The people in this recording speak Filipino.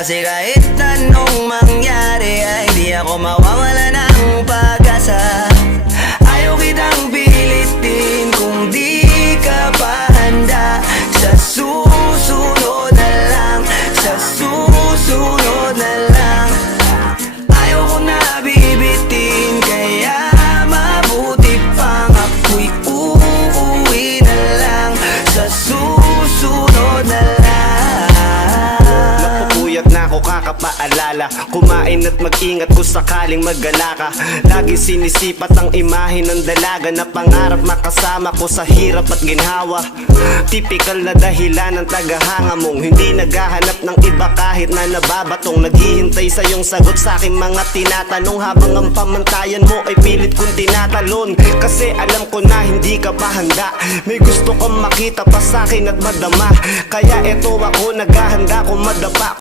Kasi kahit anong mangyari ay di ako mawawala ng pag-asa. Ayaw kitang pilitin kung di ka pa handa. Sa susunod na lang, sa susunod na lang. Ayaw ko na bibitin, kaya mabuti pang ako'y uuwi na lang. Sa susunod na lang. Napupuyat na ako kakapaalala, kumain at mag-ingat kung sakaling maggala ka. Lagi sinisipat ang imahe ng dalaga na pangarap makasama ko sa hirap at ginhawa. Typical na dahilan ng tagahanga mong hindi naghahanap ng iba kahit na nababatong. Naghihintay sa iyong sagot sa aking mga tinatanong, habang ang pamantayan mo ay pilit kong tinatalon. Kasi alam ko na hindi ka pa handa, may gusto kang makita pa sa akin at madama. Kaya eto ako naghahanda kung madapa